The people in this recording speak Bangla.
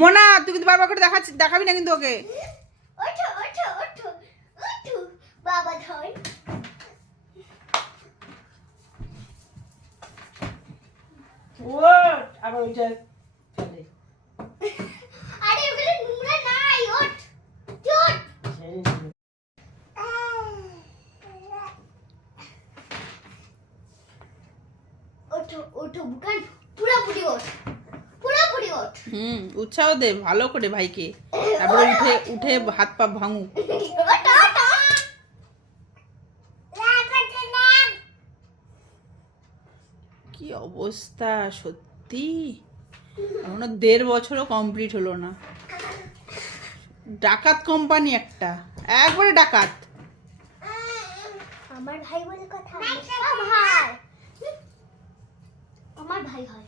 মোনা তুই কিন্তু বারবার করে দেখাবি না কিন্তু ওকে। ওঠো ওঠো ওঠো ওঠো বাবা ধর। ওঠ আবার ওইটা ফেলে। আরে ওগুলো নোংরা নাই, ওঠ ওঠ। ওঠো ওঠো বুকান, পুরোপুরি ওঠ, পুরোপুরি ওঠ। উৎসাহ দে ভালো করে ভাইকে, তারপরে উঠে উঠে হাত পা ভাঙু। ওঠো ওঠো। কি অবস্থা সত্যি, এখনো 1.5 বছরও কমপ্লিট হলো না। ডাকাত কোম্পানি একটা, একবারে ডাকাত। আমার ভাই বলে কথা, ভাই আমার ভাই হয়।